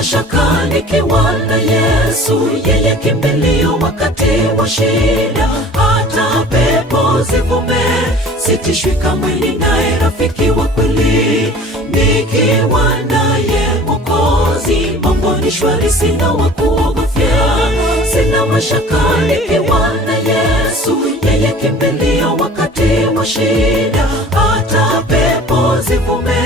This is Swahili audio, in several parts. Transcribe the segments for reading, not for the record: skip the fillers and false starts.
mashaka nikiwa na Yesu, yeye kimbilio wakati wa shida. Hata pepo zivume, sitishwi kamwe, ninaye rafiki wa kweli. Nikiwa naye Mwokozi, mambo ni shwari, sina wa kuogofya. Sina mashaka nikiwa na Yesu, yeye kimbilio wakati wa shida. Hata pepo zivume,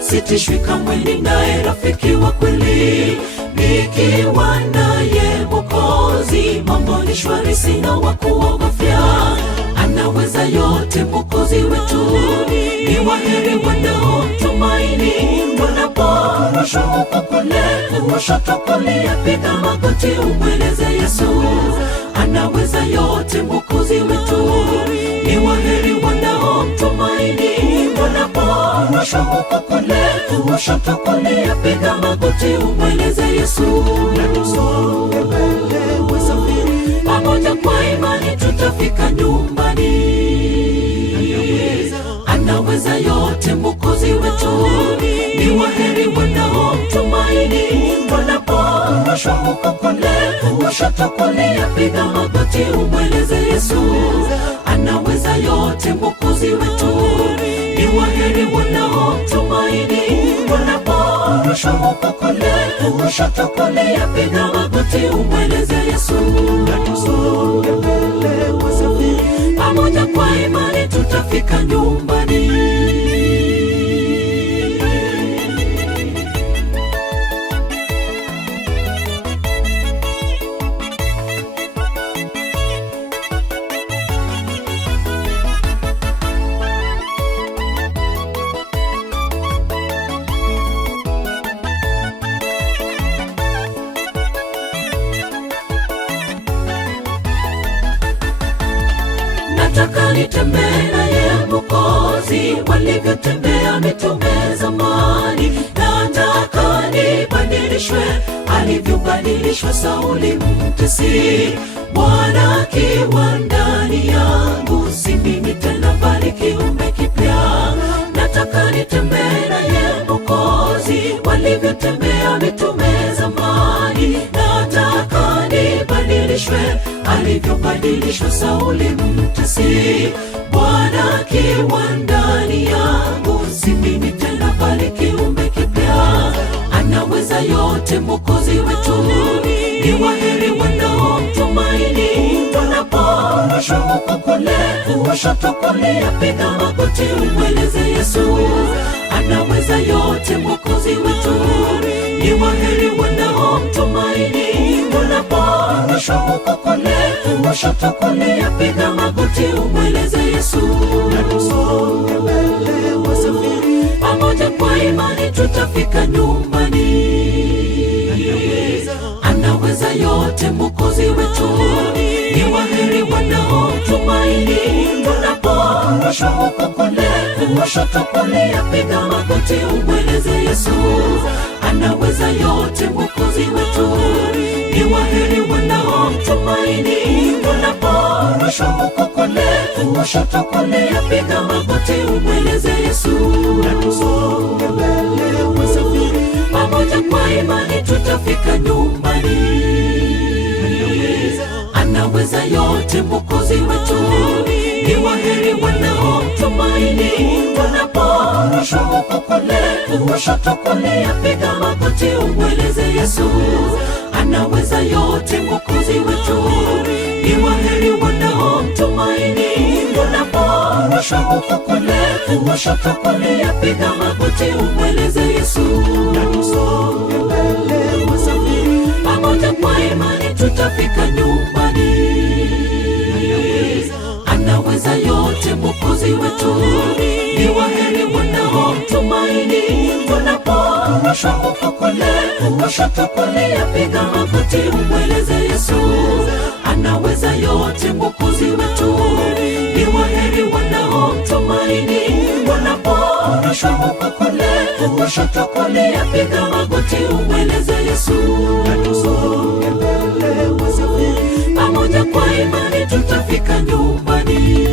sitishwi kamwe, ninaye rafiki wa kweli. Nikiwa naye Mwokozi, mambo ni shwari, sina wa kuogofya. Anaweza yote Mwokozi wetu, ni waheri wanaomtumaini. Wanaporusha huko kule, kushoto kulia, piga magoti umweleze Yesu. Anaweza yote Mwokozi wetu, ni waheri wanaomtumaini. Wanaporusha huko kule, kushoto kulia, piga magoti umweleze Yesu. Pamoja kwa imani tutafika nyumbani. Anaweza yote Mwokozi wetu, ni waheri wanaomtumaini. Wanaporusha huko kule, kushoto kulia, piga magoti umweleze Yesu. Anaweza yote Mwokozi wetu, ni waheri wanaomtumaini. Wanaporusha huko kule, kushoto kulia, piga magoti umweleze Yesu. Pamoja kwa imani tutafika nyumbani. Nataka nitembee naye Mwokozi, walivyotembea mitume zamani. Nataka nibadilishwe, alivyobadilishwa Sauli mtesi. Bwana akiwa ndani yangu, si mimi tena bali kiumbe kipya. Nataka nitembee naye Mwokozi, walivyotembea mitume zamani. Nataka nibadilishwe, alivyobadilishwa Sauli mtesi. Bwana akiwa ndani yangu, si mimi tena bali kiumbe kipya. Anaweza yote Mwokozi wetu, ni waheri wanaomtumaini. Wanaporusha huko kule, kushoto kulia, piga magoti umweleze Yesu. Anaweza yote Mwokozi wetu, ni waheri wanaomtumaini. Wanaporusha huko kule, kushoto kulia, piga magoti umweleze Yesu. Pamoja kwa imani tutafika nyumbani. Anaweza yote Mwokozi wetu, ni waheri wanaomtumaini. Wanaporusha huko kule, kushoto kulia, piga magoti umweleze Yesu. Anaweza yote Mwokozi wetu, ni waheri wanaomtumaini. Wanaporusha huko kule, kushoto kulia, piga magoti umweleze Yesu. Pamoja kwa imani tutafika nyumbani. Anaweza yote Mwokozi wetu, ni waheri wanaomtumaini. Wanaporusha huko kule, kushoto kulia, piga magoti umweleze Yesu. Anaweza yote Mwokozi wetu, ni waheri wanaomtumaini. Wanaporusha huko kule, kushoto kulia, piga magoti umweleze Yesu. Pamoja kwa imani tutafika nyumbani. Anaweza yote Mwokozi wetu, ni waheri wanaomtumaini. Wanaporusha huko kule, kushoto kulia, piga magoti umweleze Yesu. Anaweza yote Mwokozi wetu, ni waheri wanaomtumaini. Wanaporusha huko kule, kushoto kulia, piga magoti umweleze Yesu. Pamoja kwa imani tutafika nyumbani.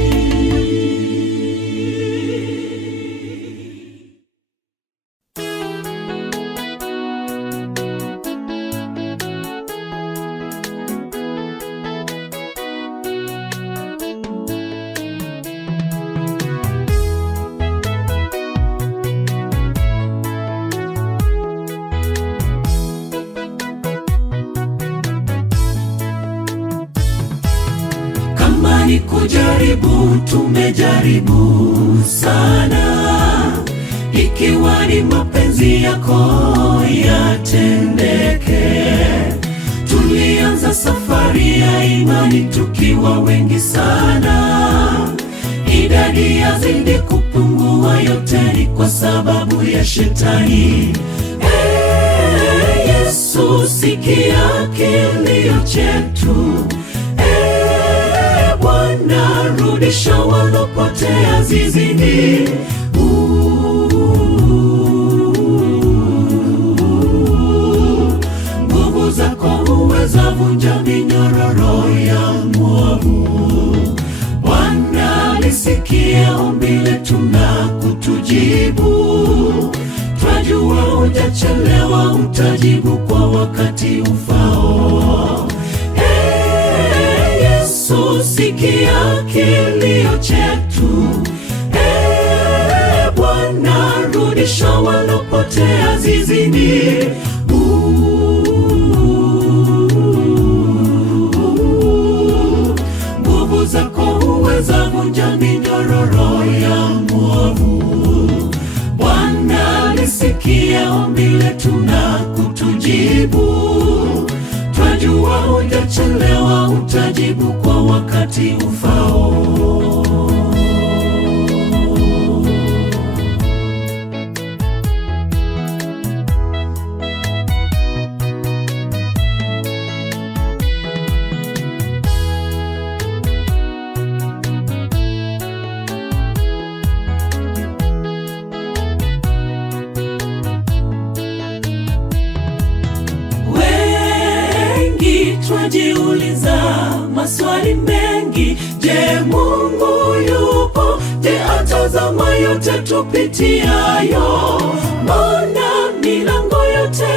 kama ni kujaribu, tumejaribu sana. Ikiwa ni mapenzi yako yatendeke. Tulianza safari ya imani tukiwa wengi sana, idadi yazidi kupungua, yote ni kwa sababu ya Shetani. Yesu, sikia kilio chetu. Bwana, rudisha walopotea zizini. Nguvu zako uweza vunja minyororo ya mwovu. Bwana, lisikia ombi letu na kutujibu. Twajua hujachelewa, utajibu kwa wakati ufao. Yesu, sikia kilio chetu. Bwana, rudisha walopotea zizini. Nguvu zako uweza vunja minyororo ya mwovu. Bwana, lisikia ombi letu na kutujibu. Twajua hujachelewa, utajibu kwa wakati ufao. Twajiuliza maswali mengi. Je, Mungu yupo? Je, atazama yote tupitiayo? Mbona milango yote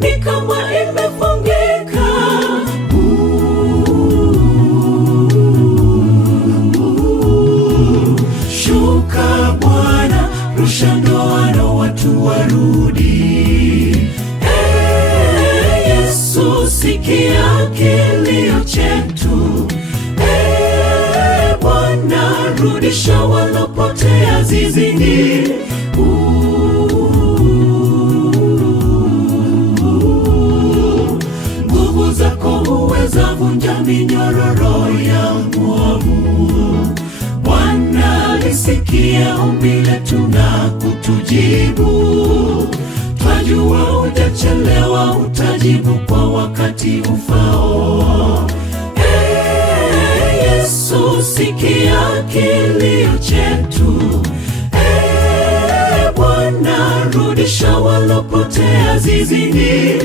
ni kama imefungika? Shuka Bwana, rusha ndoano, watu warudi. Sikia kilio chetu. Bwana, rudisha walopotea zizini. Nguvu zako uweza vunja minyororo ya mwovu. Bwana, lisikia ombi letu na kutujibu. Twajua hujachelewa, utajibu kwa wakati ufao. Yesu, sikia kilio chetu. Bwana, rudisha walopotea zizini.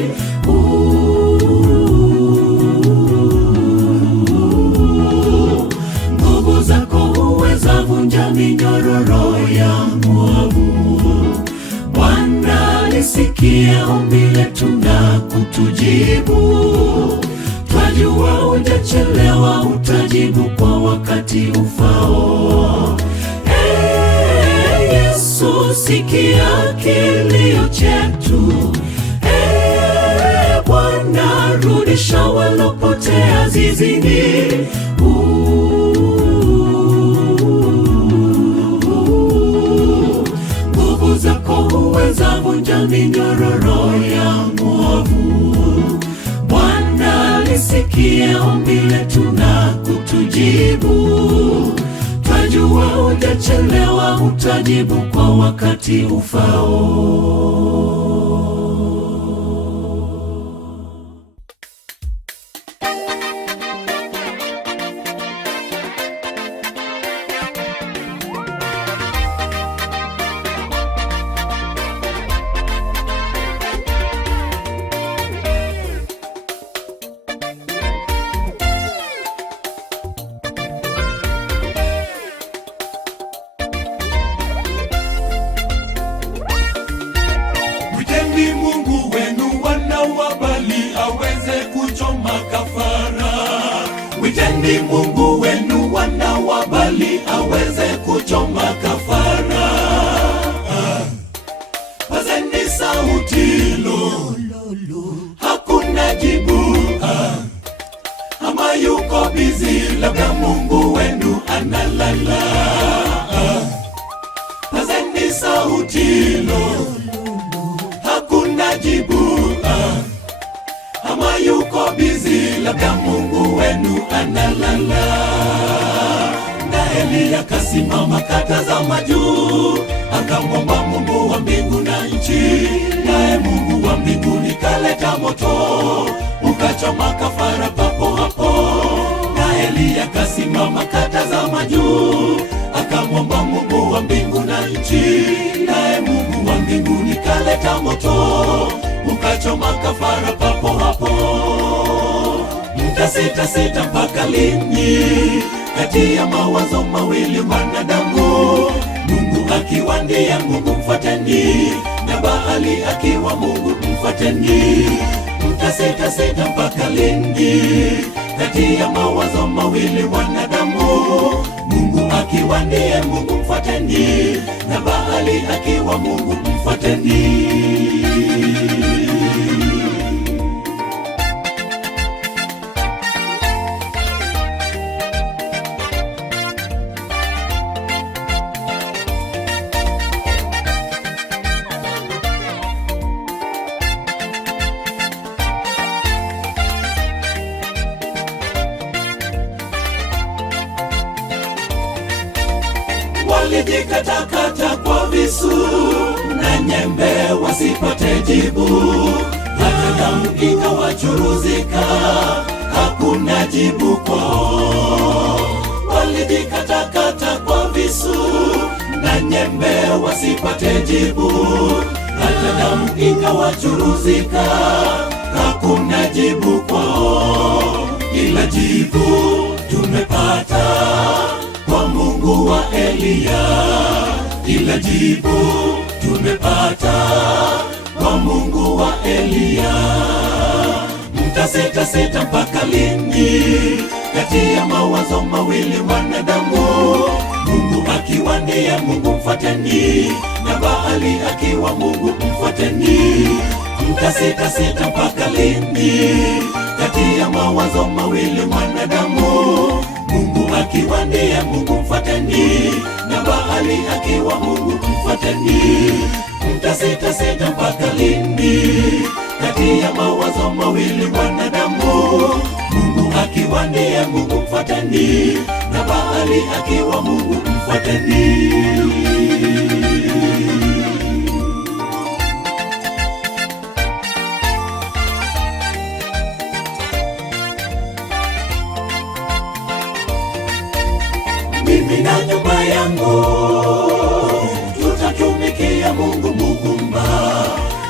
Nguvu zako uweza vunja minyororo ya mwovu. Bwana, lisikia ombi letu na kutujibu. Twajua hujachelewa, utajibu kwa wakati ufao. Yesu, sikia kilio chetu. Bwana, rudisha walopotea zizini. Nguvu zako uweza vunja minyororo ya mwovu. Bwana, lisikia ombi letu na kutujibu. Twajua hujachelewa, utajibu kwa wakati ufao. Mwiteni Mungu wenu wana wa Bali aweze kuchoma kafara. Pazeni sauti lo, hakuna jibu. Ama yuko busy labda Mungu Eliya kasimama katazama juu, akamwomba Mungu wa mbingu na nchi. Naye Mungu wa mbinguni kaleta moto, ukachoma kafara papo hapo. Na Eliya kasimama katazama juu, akamwomba Mungu wa mbingu na nchi. Naye Mungu wa mbinguni kaleta moto, ukachoma kafara papo hapo. Mtasita mpaka lini kati ya mawazo mawili wanadamu? Mungu akiwa ndiye Mungu mfuateni, na Baali akiwa Mungu mfuateni. Mtasita mpaka lini kati ya mawazo mawili wanadamu? Mungu akiwa ndiye Mungu mfuateni, na Baali akiwa Mungu mfuateni. Walijikatakata kwa visu na nyembe wasipate jibu, hata damu ikawachuruzika, hakuna jibu kwao. Walijikatakata kwa visu na nyembe wasipate jibu, hata damu ikawachuruzika, hakuna jibu kwao. Ila jibu tumepata kwa Mungu wa Eliya, ila jibu tumepata kwa Mungu wa Eliya. Mtasita mpaka lini kati ya mawazo mawili wanadamu? Mungu akiwa ndiye Mungu mfuateni, na Baali akiwa Mungu mfuateni. Mtasita mpaka lini kati ya mawazo mawili wanadamu? Mungu akiwa ndiye Mungu mfuateni, na Baali akiwa Mungu mfuateni. Mtasita mpaka lini kati ya mawazo mawili wanadamu? Mungu akiwa ndiye Mungu mfuateni, na Baali akiwa Mungu mfuateni. Mimi na nyumba yangu tutatumikia Mungu Muumba.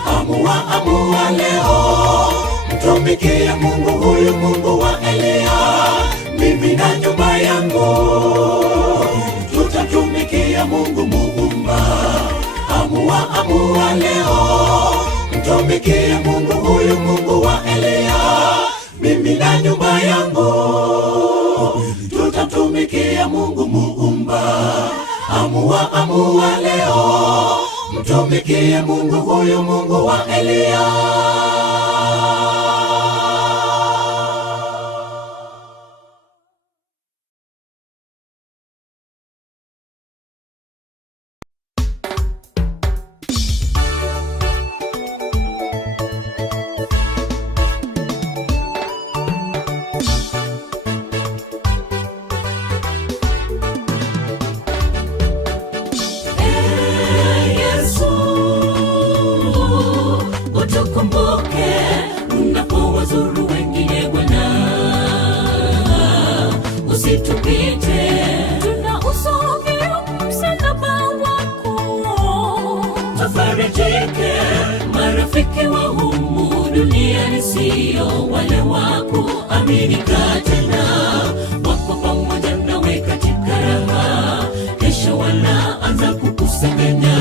Amua leo, mtumikie Mungu huyu, Mungu wa Eliya. Mimi na nyumba yangu tutatumikia Mungu Muumba. Amua leo, mtumikie Mungu huyu, Mungu wa Eliya. Mimi na nyumba yangu tutatumikia Mungu Muumba. Amua leo, mtumikie Mungu huyu, Mungu wa Eliya. Tukumbuke unapowazuru wengine Bwana, usitupite, tunausogea msalaba wako. Tufarijike, marafiki wa humu duniani sio wale wako aminika tena, wako pamoja nawe katika raha, kesho wanaanza kukusengenya.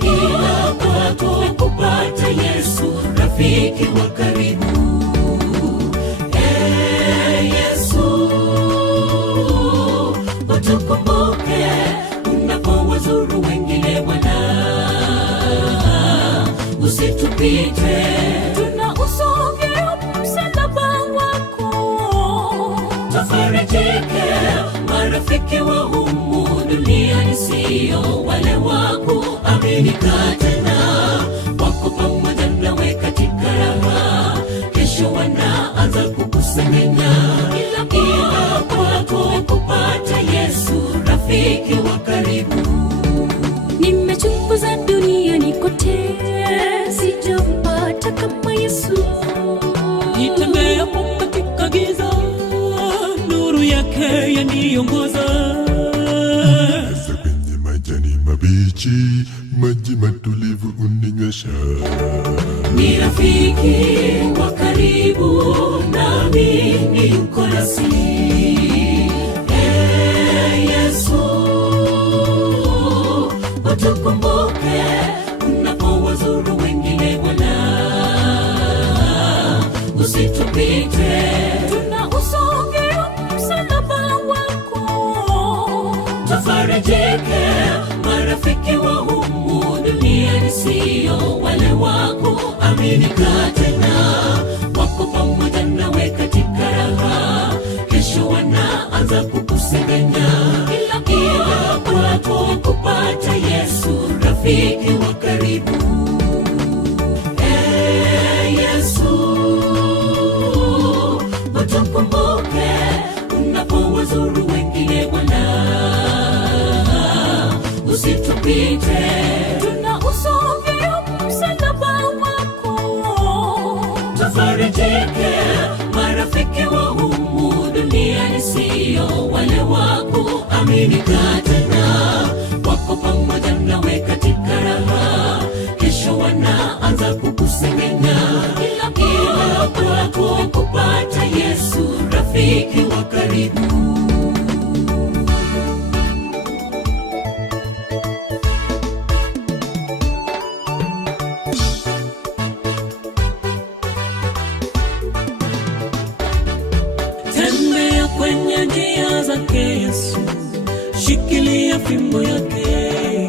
Kila kwako kupata Yesu, rafiki wa karibu. Yesu, utukumbuke unapowazuru wengine Bwana, usitupite, tunausogea msalaba wako. Tufarijike, marafiki wa humu duniani sio wale wako aminika tena, wako pamoja nawe katika raha, kesho wanaanza kukusengenya. Ila kwako kupata Yesu, rafiki wa karibu. Nimechunguza duniani kote, sijampata kama Yesu. Nitembeapo katika giza, nuru yake yaniongoza. Kwenye majani mabichi, maji matulivu uninywesha. Ni rafiki wa karibu, nami yuko nasi. Yesu, utukumbuke unapowazuru wengine Bwana. Usitupite, tunausongea msalaba wako. Tufarijike, marafiki wa humu duniani sio wale wako aminika tena. Wako pamoja nawe katika raha, kesho wanaanza kukusengenya. Ila kwako kupata Yesu, rafiki wa karibu. Yesu, utukumbuke unapowazuru wengine Bwana. Usitupite, tunausongea msalaba wako. Tufarijike, marafiki wa humu duniani sio wale wako aminika tena. Wako pamoja nawe katika raha, kesho wanaanza kukusengenya. Ila kwako kupata Yesu, rafiki wa karibu. Tembea kwenye njia zake Yesu, shikilia fimbo yake.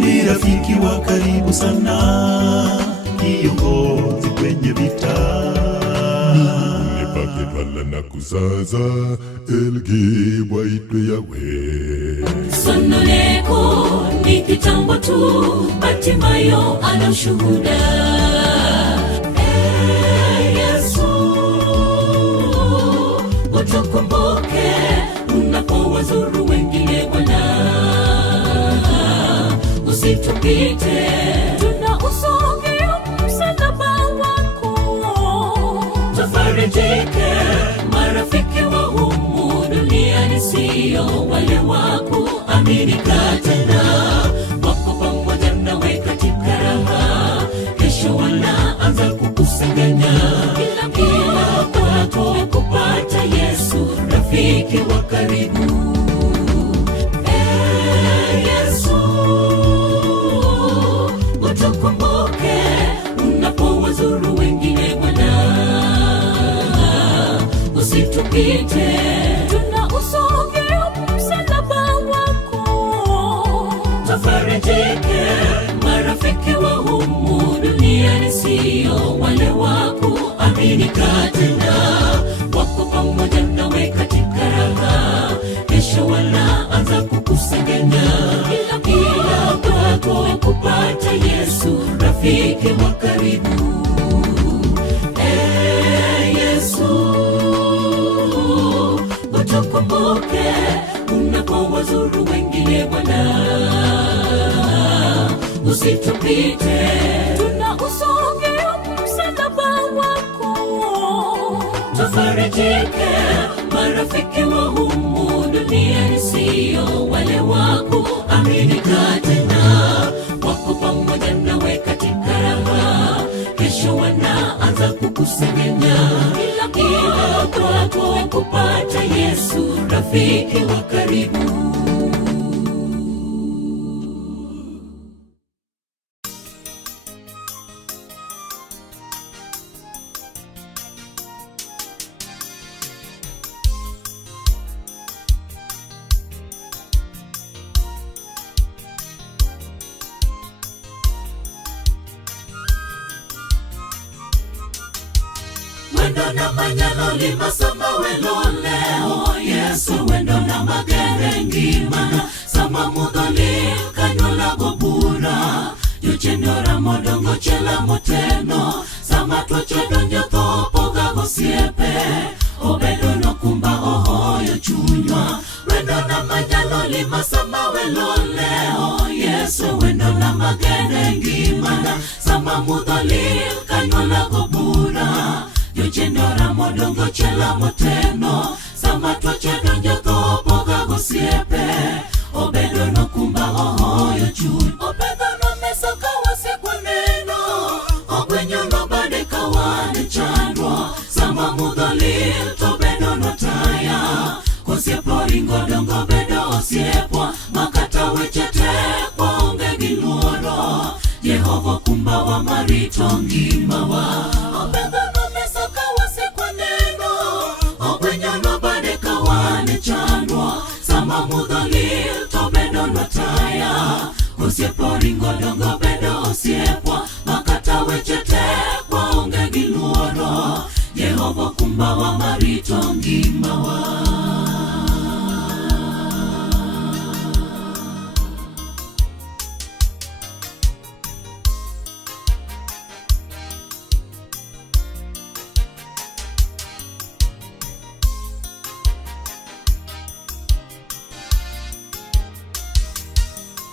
Ni rafiki wa karibu sana, kiongozi kwenye vita. Nipake pala na kuzaza, elgi waitwe Yawe. Sononeko ni kitambo tu, Bartimayo ana ushuhuda. Yesu, utukumbuke unapowazuru wengine Bwana. Usitupite, tunausongea msalaba wako. Tufarijike, marafiki wa humu duniani sio wale wako aminika tena. Wako pamoja nawe katika raha, kesho wanaanza kukusengenya. Ila kwako kupata Yesu, rafiki wa karibu. Yesu, utukumbuke unapowazuru wengine Bwana. Usitupite, tunausongea msalaba wako. Tufarijike, marafiki wa humu duniani sio wale wako aminika tena. Wako pamoja nawe katika raha, kesho wanaanza kukusengenya. Ila kwako kupata Yesu, rafiki wa karibu. Yesu, utukumbuke unapowazuru wengine Bwana. Usitupite, tunausongea msalaba wako. Tufarijike, marafiki wa humu duniani sio wale wako aminika tena. Wako pamoja nawe katika raha, kesho wanaanza kukusengenya. Ila kwako kupata Yesu, rafiki wa karibu. Wendo na manyalo lima sama weloleo Yesu wendo na magere ngimana sama mudoli kanyola gobura yuchendora modongo chela moteno sama tuochedo njoto gago siepe obedo no kumba ohoyo chunywa wendo na manyalo lima samawe loleo Yesu wendo na magere ngimana sama mudholi kanyola gobura yochendora modongo chela moteno sama twachedo njotho poga gosiepe obedo no kumba ohoyo chun obedo no mesoka wasekuneno ogwenyo no bade kawane chandwa sama mudholi to bedo no taya kosiepo ringo dongo bedo osiepwa makata wechete kwa onge giluoro Yehova kumba wa marito ngimawa obedo no mesoka wasekuneno ogwenyo no bade kawane chandwa sama mudholi to bedo no taya kosiepo ringo dongo bedo osiepwa makata wechete kwa onge giluoro Yehova kumba wa marito ngimawa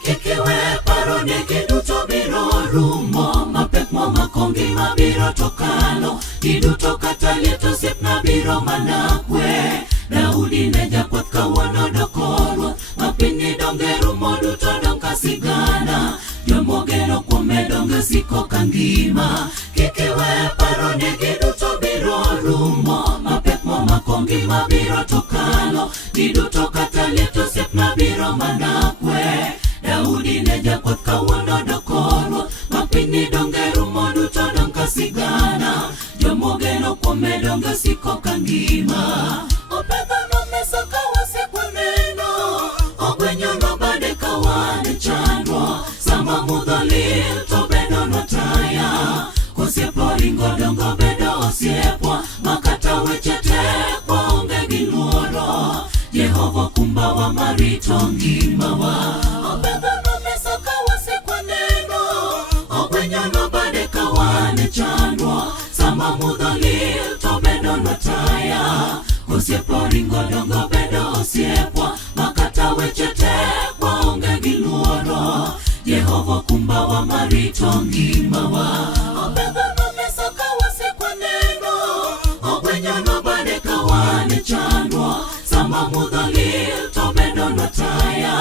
Kikiwe parone kiduto biro rumo mapek mo makongi mabiro tokalo kiduto katalieto sepna biro manakwe Daudi neja kwat kawono dokorwa mapinyi donge rumo duto donka sigana Jomogeno kuome donge siko kangima Kikiwe parone kiduto biro rumo mapek mo makongi mabiro tokalo kiduto katalieto sepna biro manakwe Daudi neja kwat kawono dokorwa mapinyi donge rumo duto donka sigana Jomogeno kuome donge siko kangima Obedo no mesoka wasekuneno ogwenyo no bade kawane chandwa sama mudholi to bedo no taya kosiepo ringo dongo bedo osiepwa makata wechete kwa onge giluoro Yehova kumba wa marito ngimawa obedo no mesoka wasekuneno ogwenyo no bade kawane chandwa sama mudholi to bedo no taya kosiepo ringo dongo bedo osiepwa makata wechete kwa onge giluoro Yehova kumba wa marito ngimawa obedo no mesoka wasekuneno ogwenyo no bade kawane chandwa sama mudholi to bedo no taya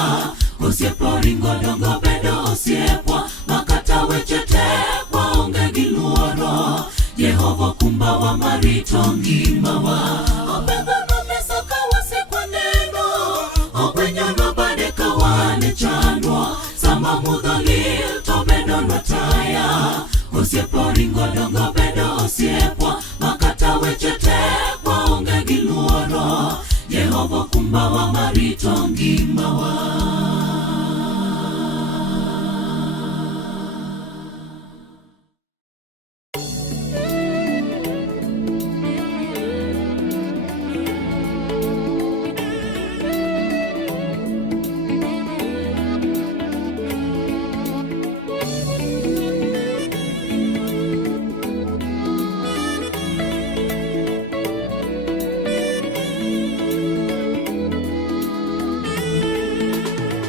kosiepo ringo dongo bedo osiepwa makata wechete kwa onge giluoro Yehova kumba wa marito ngimawa obedo no mesoka wasekuneno ogwenyo no bade kawane chandwa sama mudholi to bedo no taya kosiepo ringo dongo bedo osiepwa makata wechete kwa onge giluoro Yehova kumba wa marito ngimawa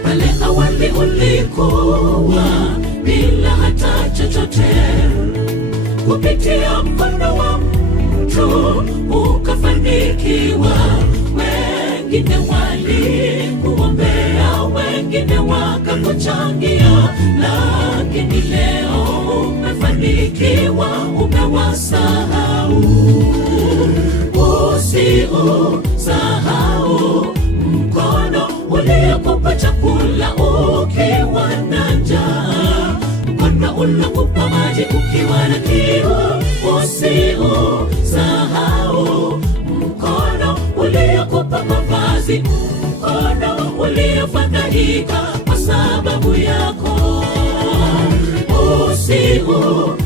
Pale awali ulikuwa bila hata chochote kupitia mkono wa mtu ukafanikiwa wengine walikuombea wengine wakakuchangia lakini leo umefanikiwa umewasahau usiusahau mkono uliokupa chakula ukiwa na njaa mkono uliokupa maji ukiwa na kiu usiusahau mkono uliokupa mavazi mkono uliofadhaika kwa sababu yako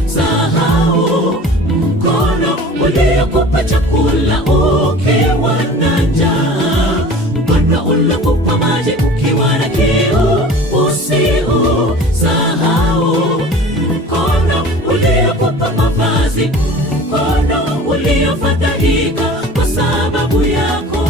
usiusahau mkono uliokupa chakula ukiwa na njaa mkono uliokupa maji ukiwa na kiu usiusahau mkono uliokupa mavazi mkono uliofadhaika kwa sababu yako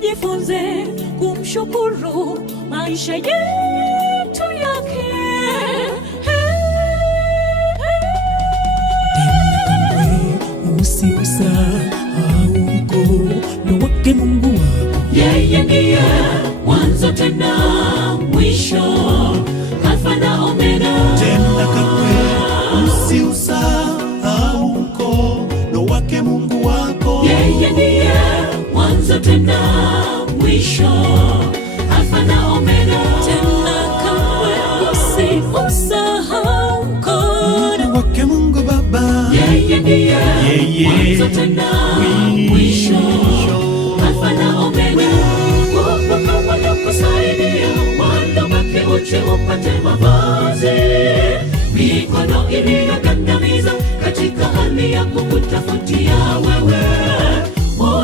tujifunze kumshukuru maisha yetu yake. Usiusahau mkono wake Mungu wako. Yeye ndiye mwanzo tena mwisho, Alfa na Omega. Tena kamwe usiusahau mkono wake Mungu wako. Yeye ndiye mwanzo tena mwisho, Alfa na Omega. Tena kamwe usiusahau mkono wake Mungu Baba. Yeye ndiye mwanzo tena mwisho, Alfa na Omega. Wako wanakusaidia wanabaki uchi upate mavazi, mikono iliyogandamiza katika hali ya kukutafutia wewe.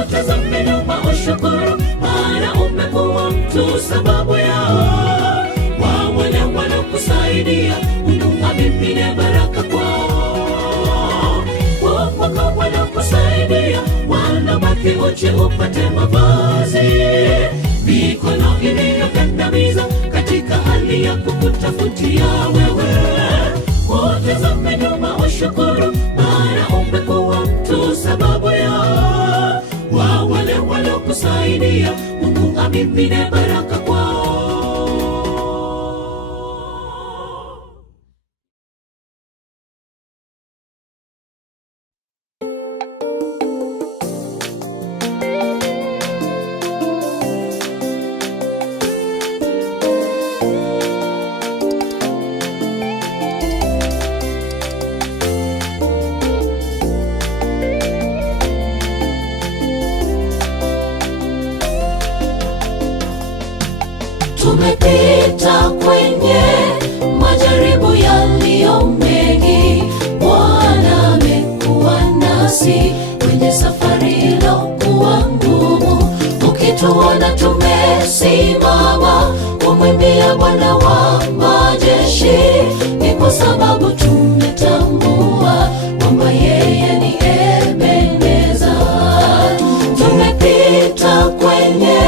Utazame nyuma ushukuru, maana umekuwa mtu sababu yao. Kwa wale wanakusaidia Mungu amimine baraka kwao. Wako wanakusaidia wanabaki uchi upate mavazi, mikono iliyogandamiza katika hali ya kukutafutia wewe. Utazame nyuma ushukuru, maana umekuwa mtu sababu yao. Wa wale walokusaidia Mungu amimine baraka kwao. Tumepita kwenye majaribu yaliyo mengi, Bwana amekuwa nasi kwenye safari iliyokuwa ngumu. Ukituona tumesimama kumwimbia Bwana wa majeshi, ni kwa sababu tumetambua kwamba yeye ni Ebeneza. Tumepita kwenye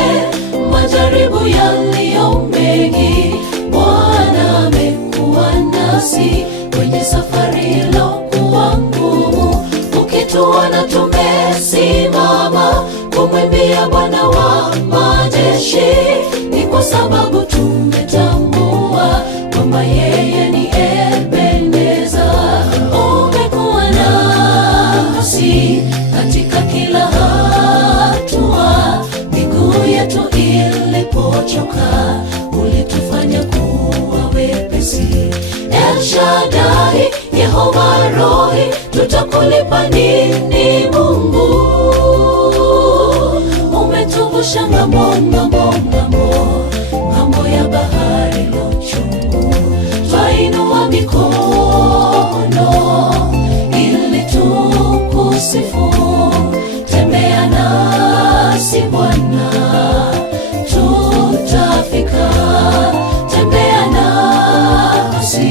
majaribu yaliyo mengi, Bwana amekuwa nasi kwenye safari iliyokuwa ngumu. Ukituona tumesimama kumwimbia Bwana wa majeshi, ni kwa sababu tumetambua kwamba yeye ni Ebeneza. Umekuwa nasi katika kila hatua, miguu yetu ilipochoka ulitufanya kuwa wepesi. El Shaddai, Yehova Rohi, tutakulipa nini Mungu? Umetuvusha ng'ambo, ng'ambo, ng'ambo, ng'ambo ya bahari lochungu. Twainua mikono ili tukusifu. Tembea nasi Bwana, tutafika. Tembea nasi,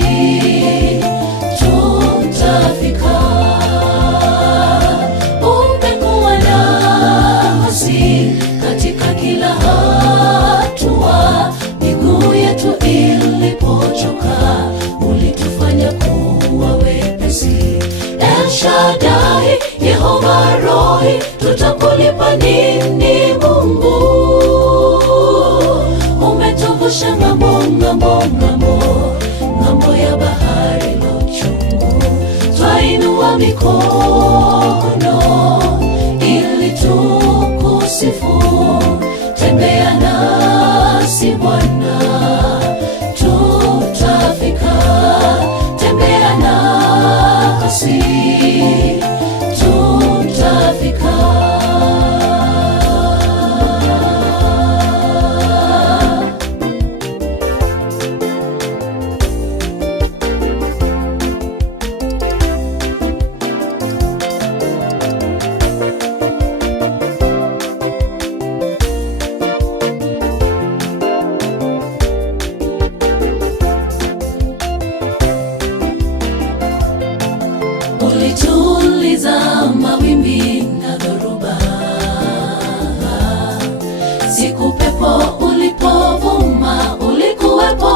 tutafika. Umekuwa nasi katika kila hatua, miguu yetu ilipochoka ulitufanya kuwa wepesi. El Shaddai, Yehova Rohi, tutakulipa nini Mungu? Umetuvusha ng'ambo, ng'ambo, ng'ambo, ng'ambo ya bahari lochungu. Twainua mikono ili tukusifu. Tembea nasi Bwana, tutafika. Tembea nasi, tutafika. Siku pepo ulipovuma, ulikuwepo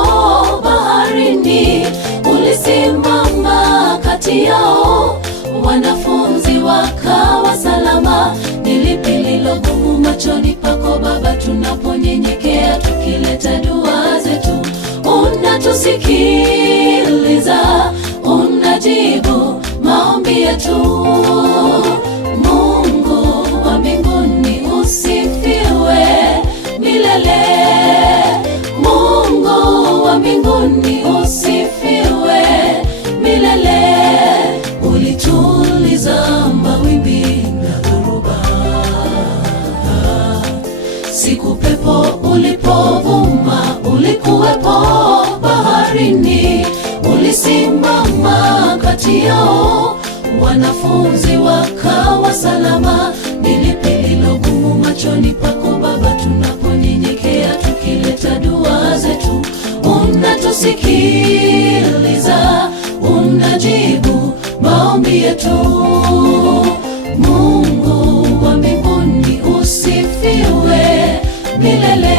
baharini, ulisimama kati yao, wanafunzi wakawa salama. Ni lipi lilo gumu machoni pako Baba, tunaponyenyekea tukileta dua zetu? Unatusikiliza, unajibu maombi yetu. Mungu wa mbinguni usifiwe milele. Mungu wa mbinguni usifiwe milele. Ulituliza mawimbi na dhoruba, siku pepo ulipovuma, ulikuwepo baharini, ulisimama kati yao, wanafunzi wakawa salama. Ni lipi lilo gumu machoni pako Baba, tunaponyenyekea tukileta dua zetu? Unatusikiliza, unajibu maombi yetu. Mungu wa mbinguni usifiwe milele.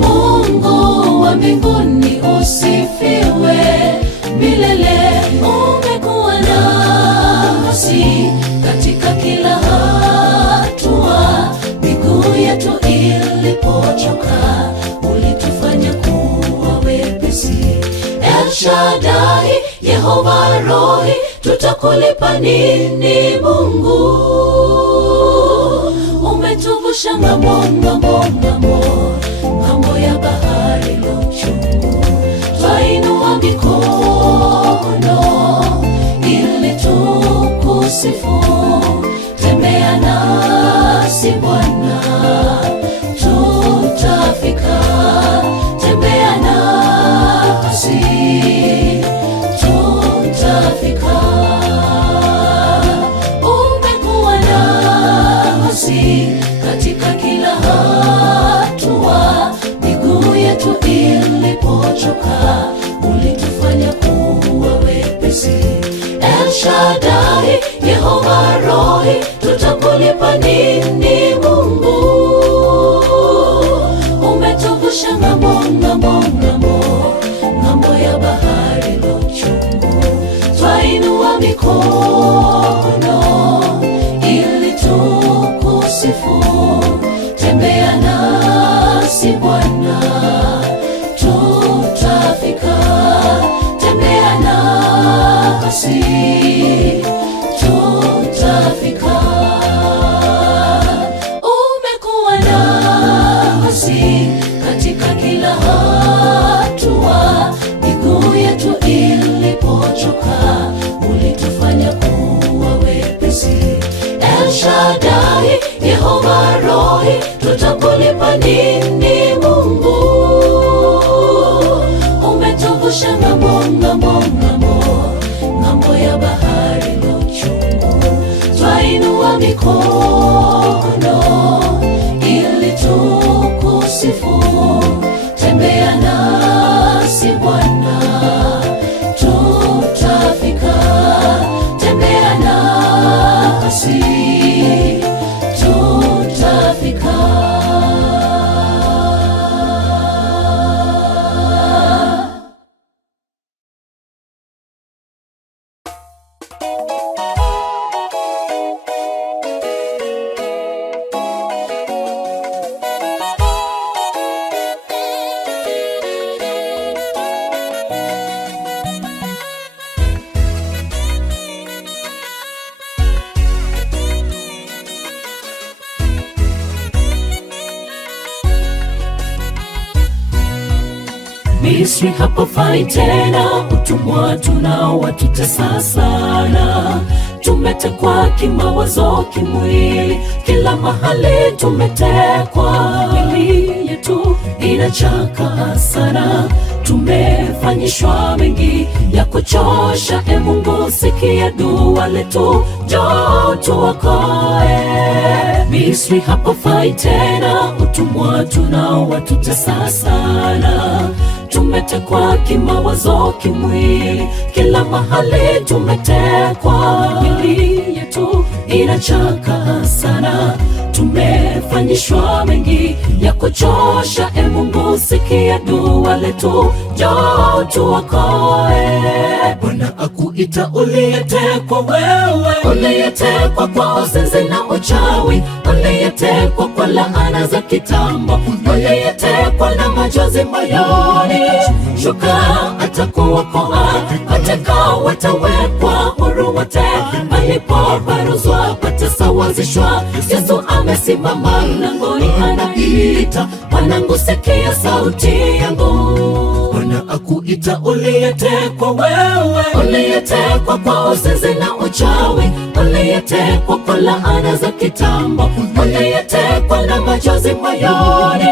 Mungu wa mbinguni usifiwe milele. Umekuwa nasi katika kila hatua, miguu yetu ilipochoka, ulitufanya kuwa wepesi. El Shaddai, Yehova Rohi, tutakulipa nini Mungu? Umetuvusha ng'ambo, ng'ambo, ng'ambo, ng'ambo ya bahari lo chungu. Twainua mikono ili tukusifu. Tembea nasi Bwana, tutafika. Tembea nasi, tutafika. Umekuwa nasi katika kila hatua, miguu yetu ilipochoka, ulitufanya kuwa wepesi. El Shaddai, Yehova Rohi, tutakulipa nini Mungu? Umetuvusha ng'ambo, ng'ambo, ng'ambo, ng'ambo ya bahari lo chungu. Twainua mikono ili tukusifu. Tembea nasi Bwana, tutafika. Tembea nasi, tutafika. Umekuwa nasi katika kila hatua, miguu yetu ilipochoka, ulitufanya kuwa wepesi. El Shaddai, Yehova Rohi, tutakulipa nini Mungu? Umetuvusha ng'ambo, ng'ambo, ng'ambo, ng'ambo ya bahari lo chungu. Twainua mikono ili tukusifu. Tembea nasi Bwana, tutafika. Tembea nasi, tutafika. Misri hapafai tena, utumwa tunao watutesa sana. Tumetekwa kimawazo, kimwili, kila mahali tumetekwa. Mili yetu inachaka sana, tumefanyishwa mengi ya kuchosha. E Mungu, sikia dua letu, njoo tuokoe. Misri hapafai tena, utumwa tunao watutesa sana. Tumetekwa kimawazo, kimwili, kila mahali tumetekwa. Mili yetu inachaka sana, tumefanyishwa mengi ya kuchosha. E Mungu, sikia dua letu, njoo tuokoe. Bwana akuita uliyetekwa wewe, Uliyetekwa kwa uzinzi na uchawi, uliyetekwa kwa laana za kitambo, uliyetekwa na machozi moyoni, shuka atakuokoa. Mateka watawekwa huru wote, palipoparuzwa patasawazishwa. Yesu amesimama mlangoni anaita, mwanangu sikia sauti yangu. Bwana akuita uliyetekwa wewe, Uliyetekwa kwa uzinzi na uchawi, uliyetekwa kwa laana za kitambo, uliyetekwa na machozi moyoni,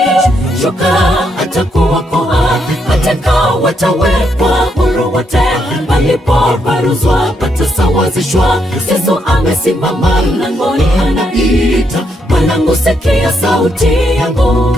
shuka atakuokoa. Mateka watawekwa huru wote, palipoparuzwa patasawazishwa. Yesu amesimama mlangoni anaita, mwanangu sikia sauti yangu.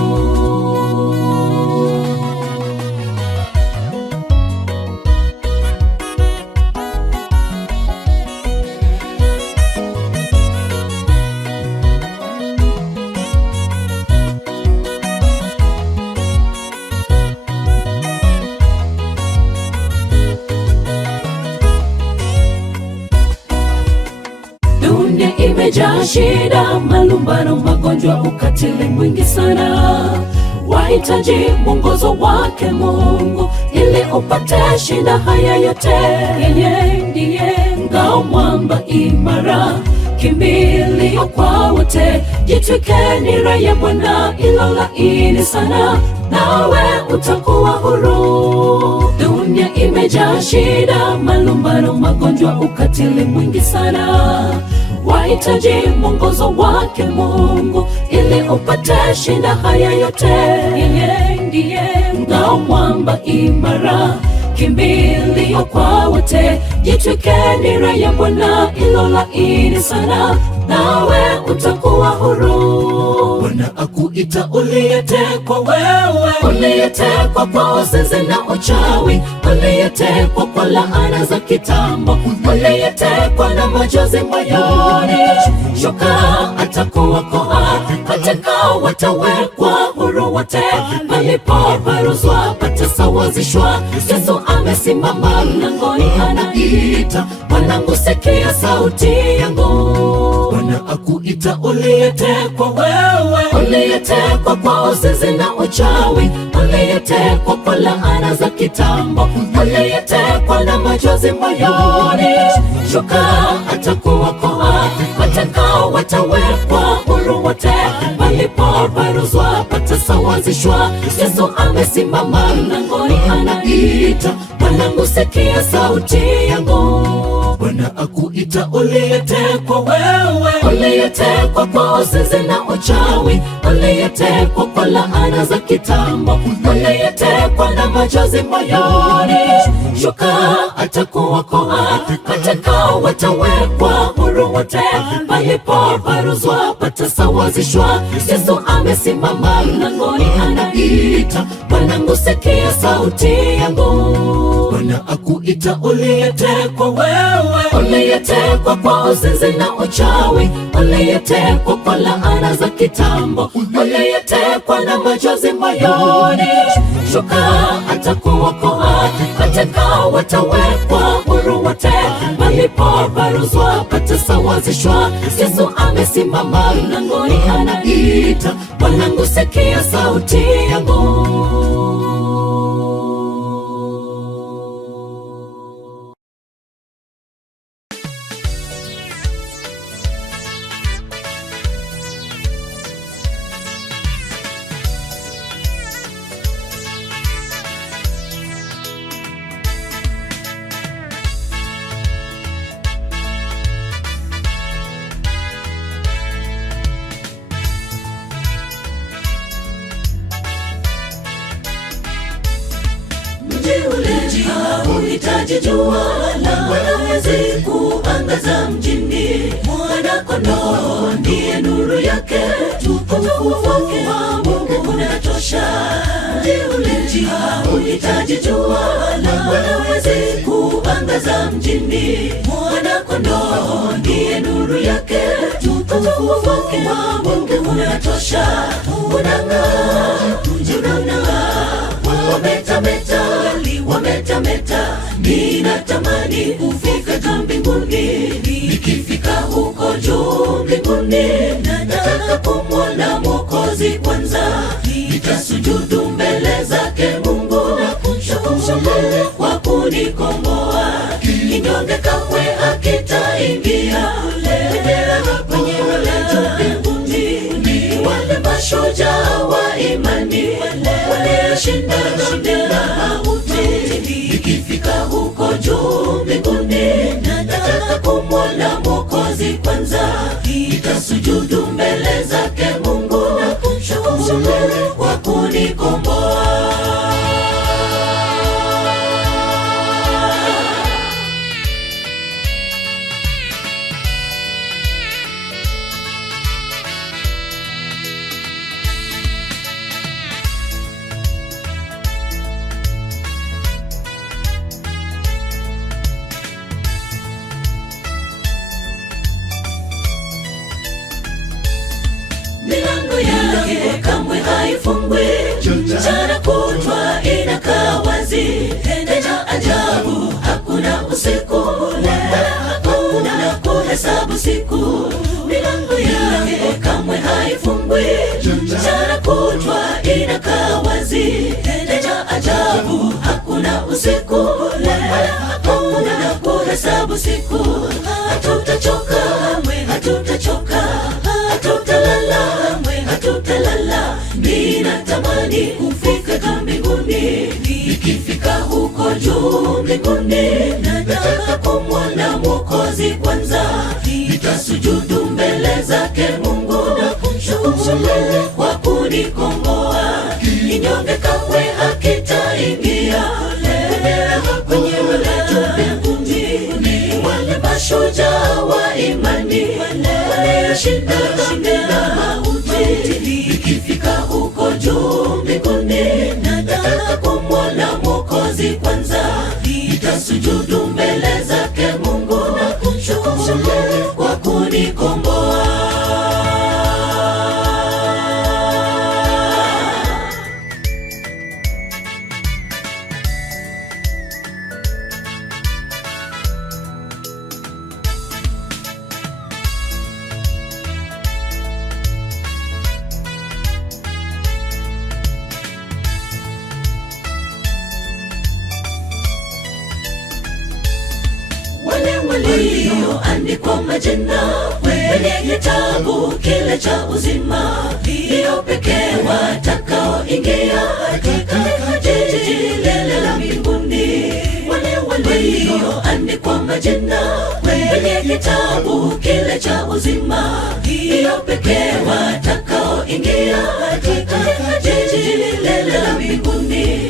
Dunia imejaa shida, malumbano, magonjwa, ukatili mwingi sana. Wahitaji mwongozo wake Mungu ili upate shinda haya yote. Yeye ndiye ngao, mwamba imara, kimbilio kwa wote. Jitwike nira ya Bwana ilo laini sana, nawe utakuwa huru. Dunia imejaa shida, malumbano, magonjwa, ukatili mwingi sana. Wahitaji mwongozo wake Mungu ili upate shinda haya yote. Yeye ndiye ngao, mwamba imara, kimbilio kwa wote. Jitwike nira ya Bwana ilo laini sana, nawe utakuwa huru. Bwana akuita uliyetekwa wewe, Uliyetekwa kwa uzinzi na uchawi, uliyetekwa kwa laana za kitambo, uliyetekwa na machozi moyoni, shuka atakuokoa. Mateka watawekwa huru wote, palipoparuzwa patasawazishwa. Yesu amesimama mlangoni anaita, mwanangu sikia sauti yangu. Bwana akuita uliyetekwa wewe, Uliyetekwa kwa uzinzi na uchawi, uliyetekwa kwa laana za kitambo, uliyetekwa na machozi moyoni, shuka atakuokoa. Mateka watawekwa huru wote, palipoparuzwa patasawazishwa. Yesu amesimama mlangoni anaita, mwanangu sikia sauti yangu. Bwana akuita uliyetekwa wewe, Uliyetekwa kwa uzinzi na uchawi, uliyetekwa kwa laana za kitambo, uliyetekwa na machozi moyoni, shuka atakuokoa. Mateka watawekwa huru wote, palipoparuzwa patasawazishwa. Yesu amesimama mlangoni anaita, mwanangu sikia sauti yangu. Bwana akuita uliyetekwa wewe, Uliyetekwa kwa uzinzi na uchawi, uliyetekwa kwa laana za kitambo, uliyetekwa na machozi moyoni, shuka atakuokoa. Mateka watawekwa huru wote, palipoparuzwa patasawazishwa. Yesu amesimama mlangoni anaita, mwanangu sikia sauti yangu. Hauhitaji jua la mwezi kuangaza mjini, Mwana-Kondoo ndiye nuru yake, utukufu wake Mungu unatosha. Mji ule hauhitaji hahitaji jua wala mwezi kuangaza mjini. Mwana-Kondoo ndiye nuru yake, utukufu wake Mungu unatosha. Unang'aa, unang'aa, wametameta, ninatamani kufika juu mbinguni. Nikifika huko juu mbinguni, nataka kumwona Mwokozi kwanza. Nitasujudu mbele zake Mungu na kumshukuru kwa kunikomboa. Kinyonge kamwe hakitaingia kwenye juu mbinguni. Ni wale mashujaa wa imani walioshinda mauti. Nikifika huko juu mbinguni, nataka kumwona Mwokozi kwanza. Nitasujudu mbele zake Mungu na kumshukuru kwa kunikomboa. Milango yake kamwe haifungwi, mchana kutwa inakaa wazi. Tena ajabu, hakuna usiku wala hakuna kuhesabu siku. Milango yake kamwe haifungwi, mchana kutwa inakaa wazi. Tena ajabu, hakuna usiku wala hakuna kuhesabu siku. Hatutachoka, hatutachoka, hatutalala, ninatamani kufika juu mbinguni. Nikifika huko juu mbinguni, nataka kumwona Mwokozi kwanza. Nitasujudu mbele zake Mungu na kumshukuru kwa kunikomboa. Kinyonge kamwe hakitaingia kwenye juu mbinguni. Ni wale mashujaa wa imani walioshinda mauti. Nikifika huko juu mbinguni, nataka kumwona Mwokozi kwanza. Nitasujudu mbele zake Mungu na kumshukuru kwa kunikomboa. Wale walioandikwa majina kwenye kitabu kile cha uzima, ndio pekee watakaoingia katika jiji lile la mbinguni. Wale walioandikwa majina kwenye kitabu kile cha uzima, ndio pekee watakaoingia katika jiji lile la mbinguni.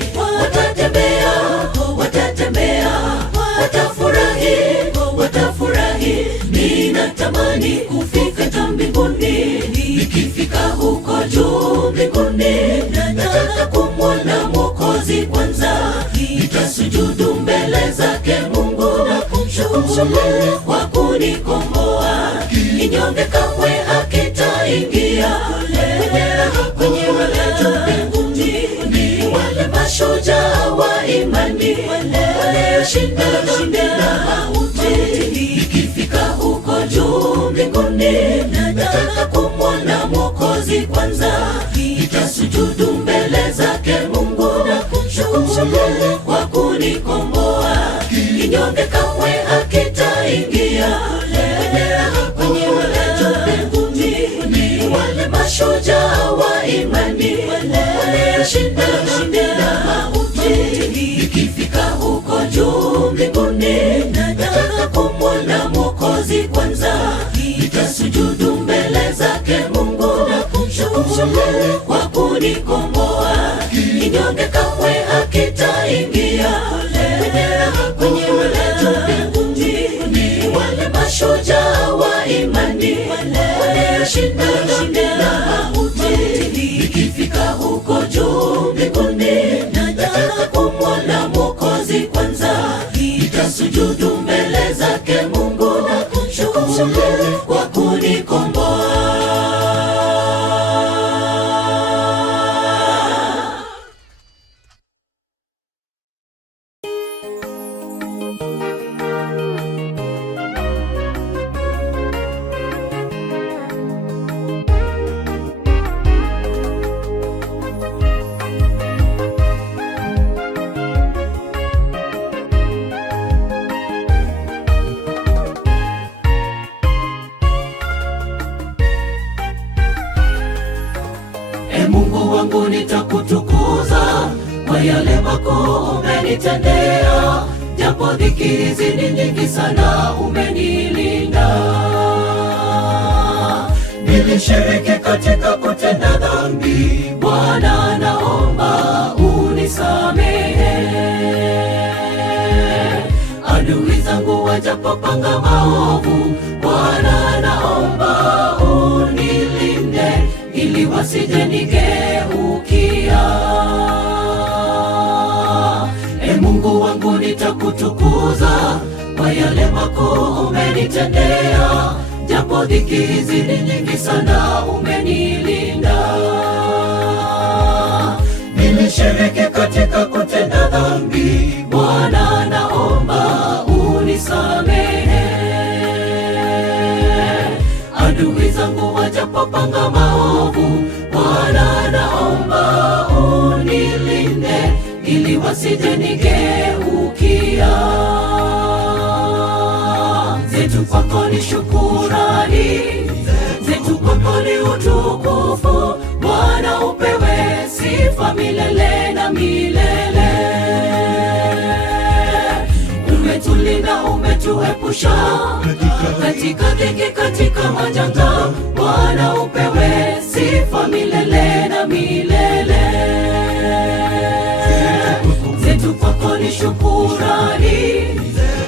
Watafurahi, ninatamani kufika juu mbinguni. Nikifika huko juu mbinguni, nataka kumwona Mwokozi kwanza. Nitasujudu mbele zake Mungu na kumshukuru kwa kunikomboa. Kinyonge kamwe hakitaingia kwenye juu mbinguni. Ni wale mashujaa wa imani walioshinda mauti. Nikifika huko juu mbinguni, nataka kumwona Mwokozi kwanza. Nitasujudu mbele zake Mungu na kumshukuru kwa kunikomboa. Kinyonge kamwe hakitaingia kwenye juu mbinguni. Ni wale mashujaa wa imani walioshinda mauti. Nikifika huko juu mbinguni, nataka kumwona Mwokozi kwanza. Nitasujudu mbele zake Mungu na kumshukuru kwa kunikomboa. Kinyonge kamwe hakitaingia kwenye juu mbinguni. Ni wale mashujaa wa imani walioshinda mauti. Nikifika huko juu mbinguni, nataka kumwona kwa yale makuu umenitendea, japo dhiki hizi ni nyingi sana umenilinda. Nilishiriki katika kutenda dhambi, Bwana naomba unisamehe. Adui zangu wajapopanga maovu, Bwana naomba unilinde, ili wasije nigeukia. E Mungu wangu nitakutukuza, kwa yale makuu umenitendea, japo dhiki hizi ni nyingi sana umenilinda. Nilishiriki katika kutenda dhambi, Bwana naomba unisamehe. Adui zangu wajapopanga maovu, Bwana naomba unilinde, ili wasije nigeukia. Zetu kwako ni shukurani, zetu kwako ni utukufu, Bwana upewe sifa milele na milele. Umetulinda, umetuepusha katika dhiki, katika majanga, Bwana upewe sifa milele na milele. Zetu kwako ni shukurani,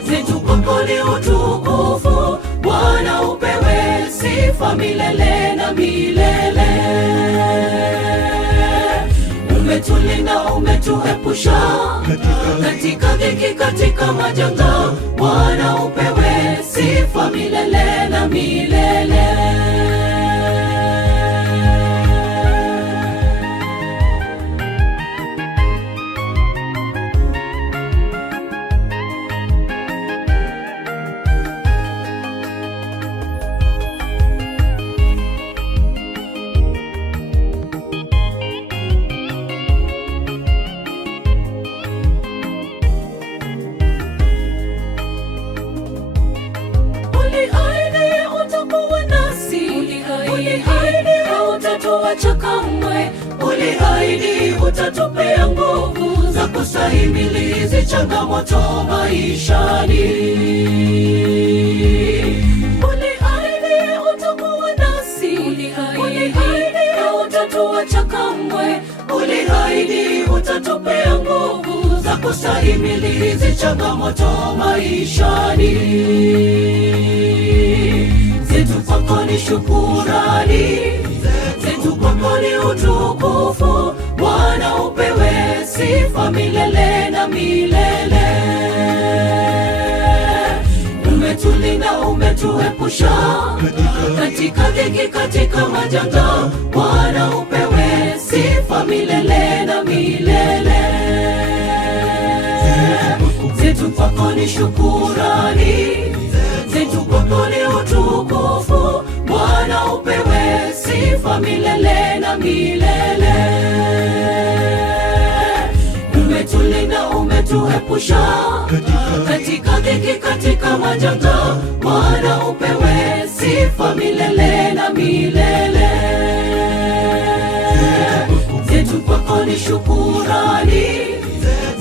zetu kwako ni utukufu, Bwana upewe sifa milele na milele. Umetulinda, umetuepusha katika dhiki, katika majanga, Bwana upewe sifa milele na milele. Utatuacha kamwe, uliahidi utatupea nguvu za kustahimili hizi changamoto maishani. Uliahidi utakuwa nasi, uliahidi utatuacha kamwe, uliahidi utatupea nguvu za kustahimili hizi changamoto maishani. Zetu kwako ni shukurani, zetu kwako ni utukufu, Bwana upewe sifa milele na milele. Umetulinda, umetuepusha katika dhiki, katika majanga, Bwana upewe sifa milele na milele. Zetu kwako ni shukurani, zetu kwako ni utukufu, Bwana upewe sifa milele na milele. Umetulinda, umetuepusha katika dhiki, katika majanga, Bwana upewe sifa milele na milele. Zetu kwako ni shukurani,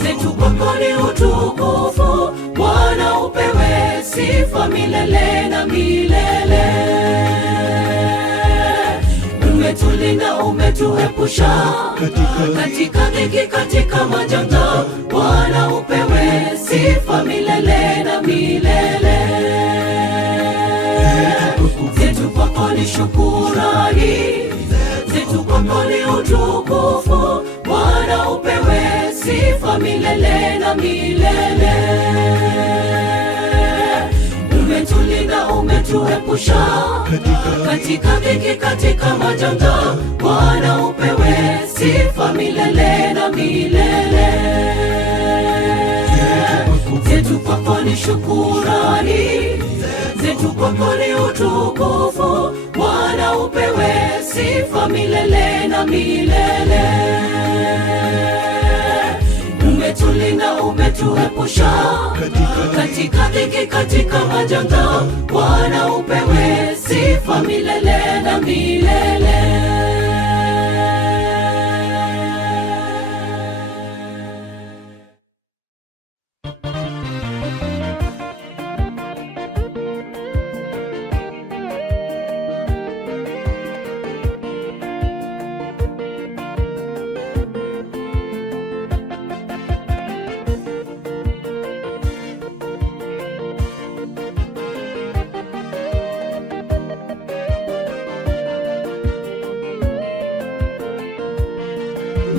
zetu kwako ni utukufu, Bwana upewe sifa milele na milele. Umetulinda, umetuepusha katika dhiki, katika majanga, Bwana upewe sifa milele na milele. Zetu kwako ni shukurani, zetu kwako ni utukufu, Bwana upewe sifa milele na milele. Umetulinda, umetuepusha katika dhiki, katika majanga, Bwana upewe sifa milele na milele. Zetu kwako ni shukurani, zetu kwako ni utukufu, Bwana upewe sifa milele na milele. Umetulinda, umetuepusha katika dhiki, katika majanga, Bwana upewe sifa milele na milele.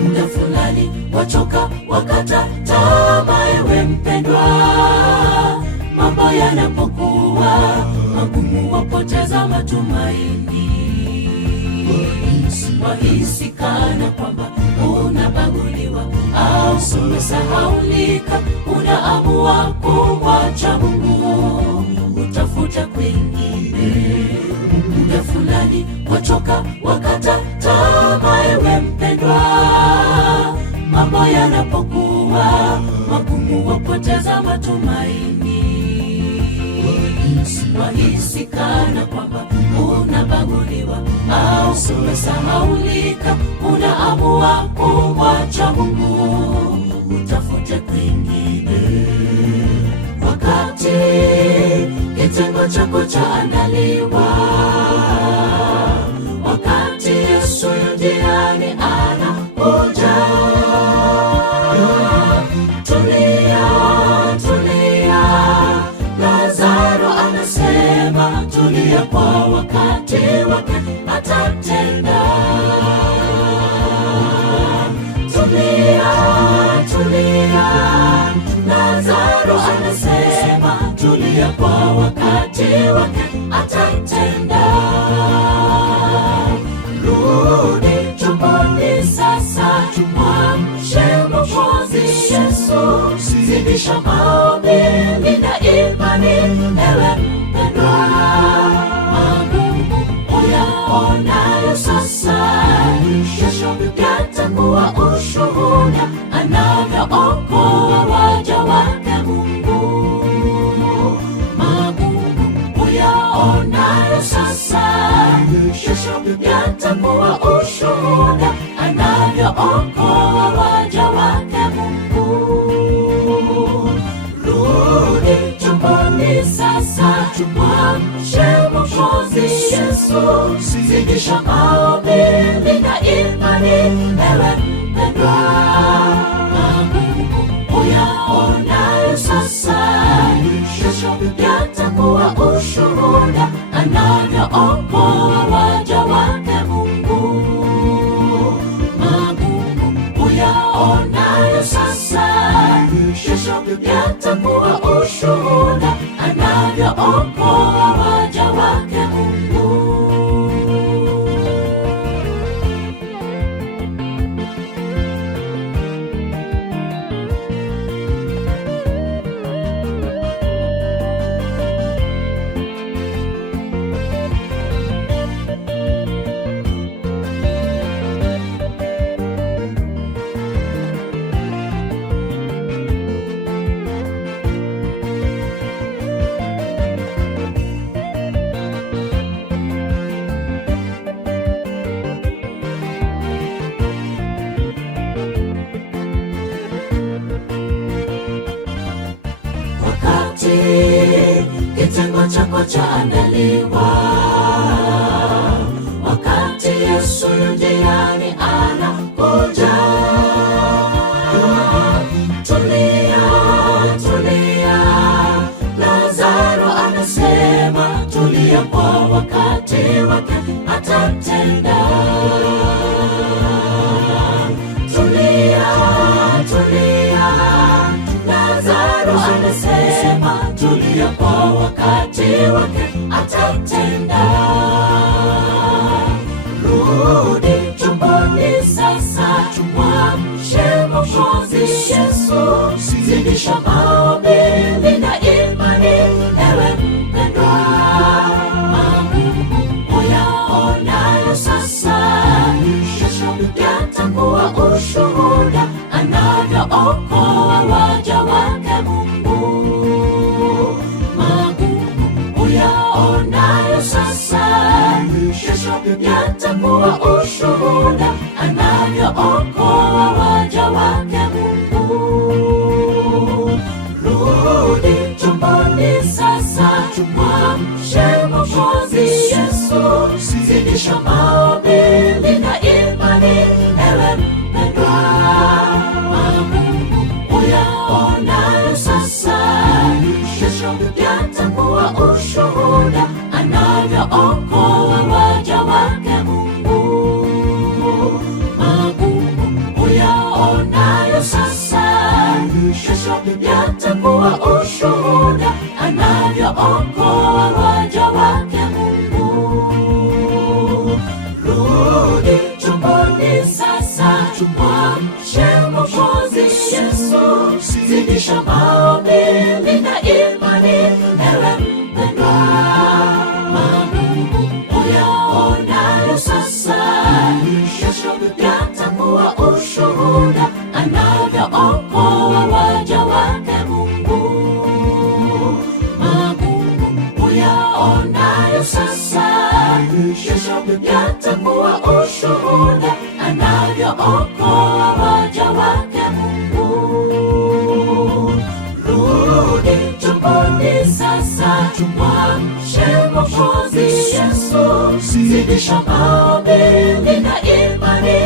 muda fulani wachoka, wakata tamaa, ewe mpendwa. Mambo yanapokuwa magumu, wapoteza matumaini, wahisi kana kwamba unabaguliwa au umesahaulika, unaamua kumwacha Mungu, utafuta kwingine. Muda fulani wachoka, wakata tamaa, ewe mpendwa. Mambo yanapokuwa magumu, wapoteza matumaini, wahisi kana kwamba unabaguliwa au umesahaulika, unaamua kumwacha Mungu, utafute kwingine. Wakati kitengo chako chaandaliwa, wakati Yesu yu njiani anakuja, tulia, tulia. Lazaro anasema tulia, kwa wakati wake atatenda. Tulia, tulia. Lazaro anasema tulia, kwa wakati wake atatenda. Rudi chumbani sasa, mwamshe Mwokozi Yesu, zidisha maombi na imani, ewe mpendwa. Magumu uyaonayo sasa, kesho yatakuwa ushuhuda, anavyookoa waja wake Mungu. Magumu uyaonayo sasa, kesho yatakuwa ushuhuda, anavyookoa waja wake Mungu. Rudi chumbani sasa, mwamshe Mwokozi Yesu, zidisha maombi na imani, ewe mpendwa. Magumu uyaonayo sasa, kesho yatakuwa ushuhuda, anavyookoa waja wake Mungu. Magumu uyaonayo sasa, kesho yatakuwa ushuhuda, anavyookoa waja wake Mungu. Kitengo chako chaandaliwa, wakati Yesu yu njiani anakuja. Tulia, tulia. Lazaro anasema tulia, kwa wakati wake atatenda. Tulia, tulia. Lazaro anasema tulia, kwa wakati wake atatenda. Rudi chumbani sasa, mwamshe Mwokozi Yesu, zidisha maombi na imani, ewe mpendwa. Magumu uyaonayo sasa, kesho yatakuwa ushuhuda, anavyookoa waja wake Mungu. Magumu uyaonayo sasa, kesho yatakuwa ushuhuda, anavyookoa waja wake Mungu. Rudi chumbani sasa, mwamshe Mwokozi Yesu, zidisha maombi na imani, ewe mpendwa. Magumu uyaonayo sasa, kesho yatakuwa ushuhuda, anavyookoa waja wake Mungu. Magumu yatakuwa ushuhuda anavyookoa waja wake Mungu. Rudi tumboni sasa, tumwamshe Mwokozi Yesu. Zidisha maombi, linda imani, ewe mpendwa. Magumu uyaonayo sasa, kesho yatakuwa ushuhuda anavyookoa waja wake Mungu. Magumu uyaonayo sasa, kesho yatakuwa ushuhuda anavyookoa waja wake Mungu. Rudi tumboni sasa, tumwamshe Mwokozi Yesu. Zidisha maombi, linda imani,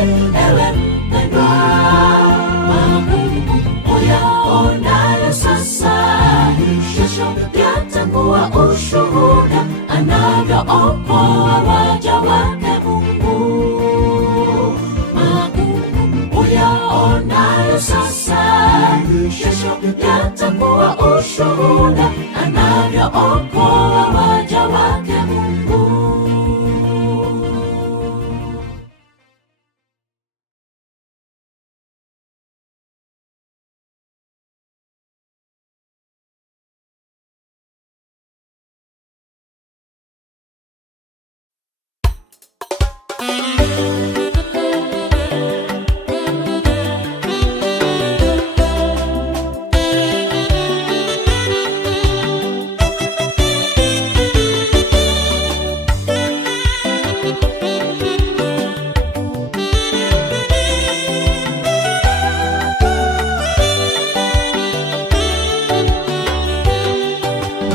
ewe mpendwa. Magumu uyaonayo sasa, kesho yatakuwa ushuhuda anavyookoa waja wake Mungu. Magumu uyaonayo sasa, kesho yatakuwa ushuhuda anavyookoa waja wake Mungu.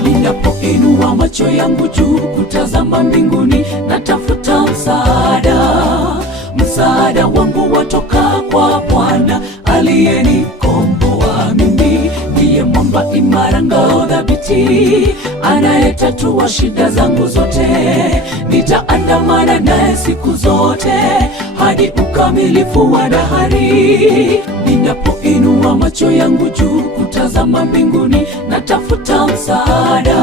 Ninapoinua macho yangu juu kutazama mbinguni, natafuta msaada wangu watoka kwa Bwana aliyenikomboa mimi. Ndiye mwamba imara, ngao thabiti, anayetatua shida zangu zote. Nitaandamana naye siku zote hadi ukamilifu wa dahari. Ninapoinua macho yangu juu kutazama mbinguni, natafuta msaada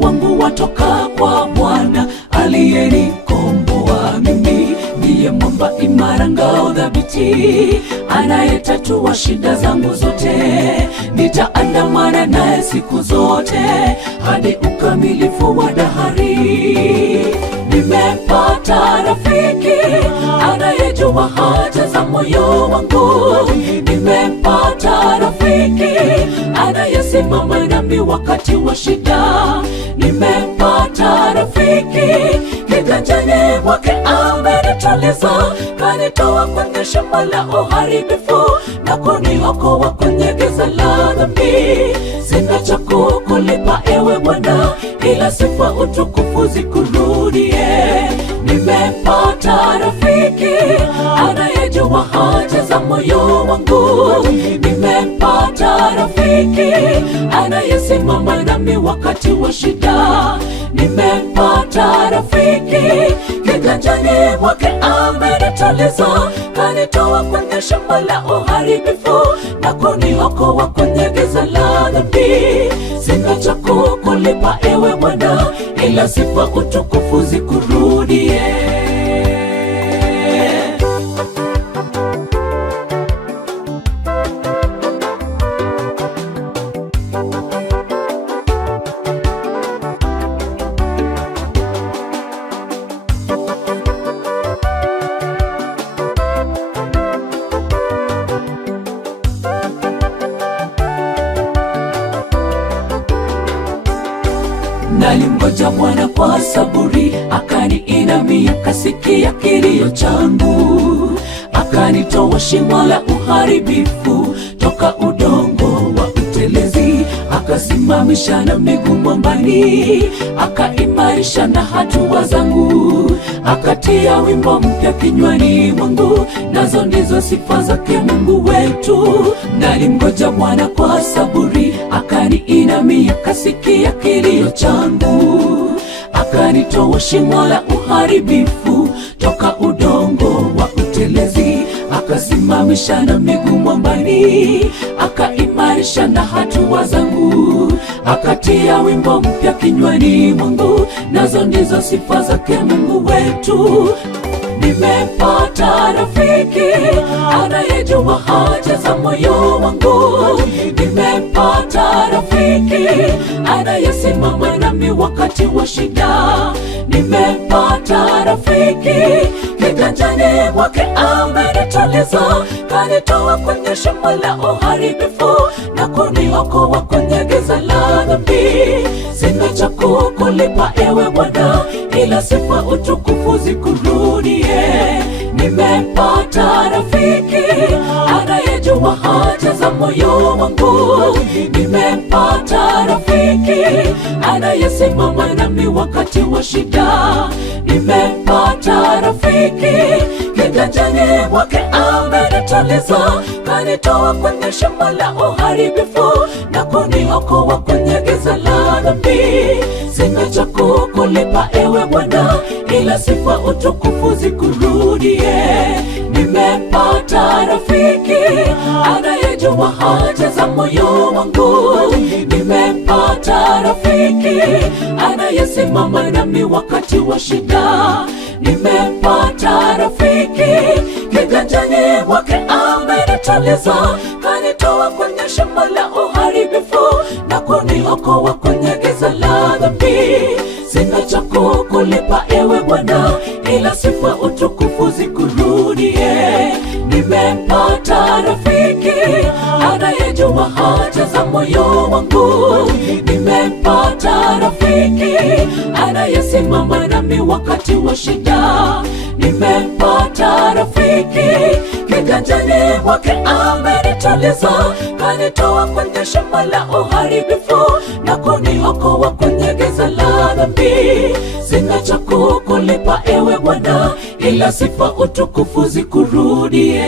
wangu watoka kwa Bwana aliyenikomboa mimi. Ndiye mwamba imara, ngao thabiti, anayetatua shida zangu zote. Nitaandamana naye siku zote hadi ukamilifu wa dahari. Nimepata rafiki anayejua haja za moyo wangu. Nimepata rafiki anayesimama nami wakati wa shida. Nimepata rafiki, kiganjani mwake amenituliza, kanitoa kwenye shamba la uharibifu na kuniokoa kwenye giza la dhambi. Sina cha kukulipa ewe Bwana, ila sifa utukufu zikurudie. Nimepata rafiki anayejua haja za moyo wangu. Nimepata rafiki anayesimama nami wakati wa shida. Nimepata rafiki, kiganjani mwake amenituliza, kanitoa kwenye shamba la uharibifu na kuniokoa kwenye giza la dhambi. Sina cha kukulipa ewe Bwana, ila sifa utukufu zikurudie. Nalimngoja Bwana kwa saburi, akaniinamia, akasikia kilio changu, akanitoa shimo la uharibifu, toka udongo wa utelezi, akasimamisha na miguu mwambani, akaimarisha na hatua zangu, akatia wimbo mpya kinywani mwangu, nazo ndizo sifa zake Mungu wetu. Nalimngoja Bwana kwa saburi, akaniinamia, akasikia kilio changu, akanitoa shimo la uharibifu, toka udongo wa utelezi, akasimamisha na miguu mwambani, akaimarisha na hatua zangu, akatia wimbo mpya kinywani mwangu, nazo ndizo sifa zake Mungu wetu. Nimepata rafiki anayejua haja za moyo wangu. Nimepata rafiki anayesimama nami wakati wa shida. Nimepata rafiki kiganjani mwake amenituliza, kanitoa kwenye shimo la uharibifu na kuniokoa kwenye giza la dhambi. Sina cha kukulipa ewe Bwana, ila sifa utukufu zikurudie. Nimepata rafiki anayejua haja za moyo wangu. Nimepata rafiki anayesimama nami wakati wa shida. Nimepata rafiki kiganjani mwake amenituliza, kanitoa kwenye shimo la uharibifu na kuniokoa kwenye giza la dhambi. Sina cha kukulipa ewe Bwana, ila sifa utukufu zikurudie. Nimepata rafiki anayejua haja za moyo wangu. Nimepata rafiki anayesimama nami wakati wa shida. Nimepata rafiki kiganjani mwake amenituliza, kanitoa kwenye shimo la uharibifu na kuniokoa kwenye giza la dhambi. Sina cha kukulipa ewe Bwana, ila sifa utukufu zikurudie. Nimepata rafiki anayejua haja za moyo wangu. Nimepata rafiki anayesimama nami wakati wa shida. Nimepata rafiki kiganjani mwake amenituliza, kanitoa kwenye shimo la uharibifu na kuniokoa kwenye giza la dhambi. Sina cha kukulipa ewe Bwana, ila sifa utukufu zikurudie.